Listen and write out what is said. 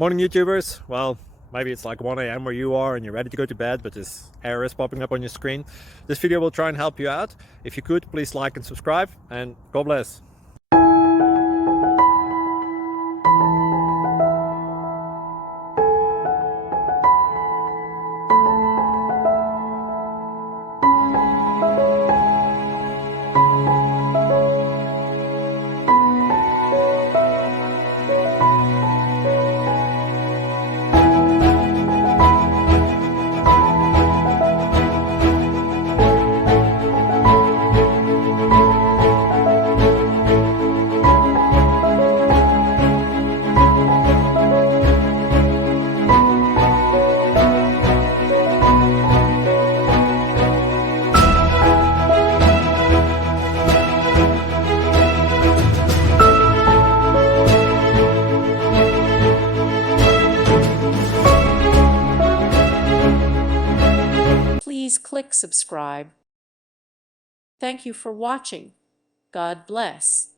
Morning YouTubers. Well, maybe it's like 1 a.m. where you are and you're ready to go to bed, but this error is popping up on your screen. This video will try and help you out. If you could, please like and subscribe, and God bless. Please click subscribe. Thank you for watching. God bless.